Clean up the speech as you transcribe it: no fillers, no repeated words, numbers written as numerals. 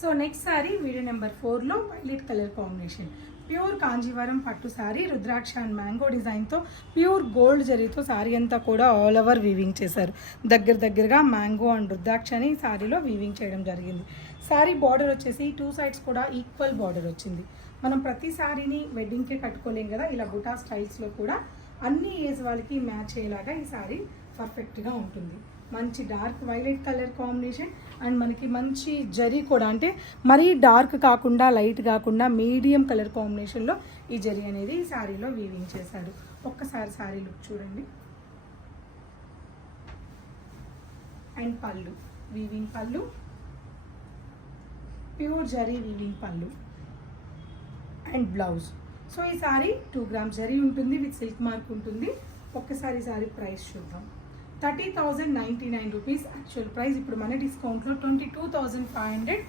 So next sari video number 4లో violet colour combination, pure Kanjeevaram పట్టు sari, rudraksha and mango డిజైన్తో pure gold జరీతో సారీ అంతా కూడా ఆల్ ఓవర్ వీవింగ్ చేశారు. దగ్గరగా మ్యాంగో అండ్ రుద్రాక్ష అని సారీలో వీవింగ్ చేయడం జరిగింది. సారీ బార్డర్ వచ్చేసి 2 సైడ్స్ కూడా ఈక్వల్ బార్డర్ వచ్చింది. మనం ప్రతి సారీని వెడ్డింగ్కే కట్టుకోలేం కదా, ఇలా బుటా స్టైల్స్లో కూడా అన్ని ఏజ్ వాళ్ళకి మ్యాచ్ అయ్యేలాగా ఈ సారీ పర్ఫెక్ట్గా ఉంటుంది. మంచి dark violet colour combination and మనకి మంచి జరీ కూడా, అంటే మరీ డార్క్ కాకుండా లైట్ కాకుండా మీడియం కలర్ కాంబినేషన్లో ఈ జరీ అనేది ఈ శారీలో వీవింగ్ చేశారు. ఒక్కసారి శారీ లుక్ చూడండి. అండ్ పళ్ళు, వీవింగ్ పళ్ళు, ప్యూర్ జరీ వీవింగ్ పళ్ళు అండ్ బ్లౌజ్. సో ఈ సారీ 2 గ్రామ్స్ జరీ ఉంటుంది, విత్ సిల్క్ మార్క్ ఉంటుంది. ఒక్కసారి సారీ ప్రైస్ చూద్దాం. 30,099 రూపీస్ యాక్చువల్ ప్రైస్. ఇప్పుడు మన డిస్కౌంట్లో 22,500